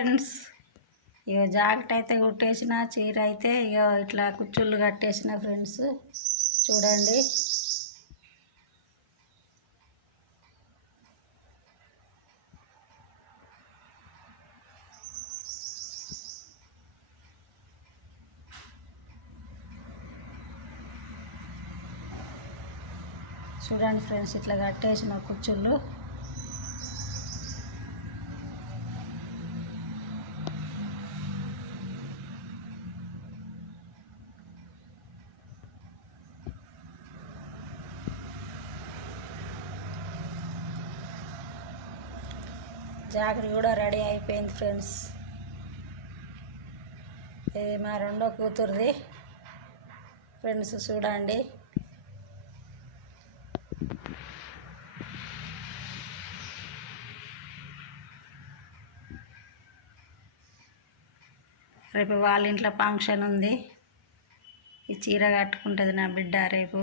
Friends, ఇగో jacket అయితే కుట్టేసిన, చీర అయితే ఇగో ఇట్లా కుచ్చుళ్ళు కట్టేసిన ఫ్రెండ్స్. చూడండి, చూడండి ఫ్రెండ్స్, ఇట్లా కట్టేసిన కుచ్చుళ్ళు. జాకెట్ కూడా రెడీ అయిపోయింది ఫ్రెండ్స్. ఇది మా రెండో కూతురుది ఫ్రెండ్స్. చూడండి, రేపు వాళ్ళ ఇంట్లో ఫంక్షన్ ఉంది. ఈ చీర కట్టుకుంటుంది నా బిడ్డ రేపు.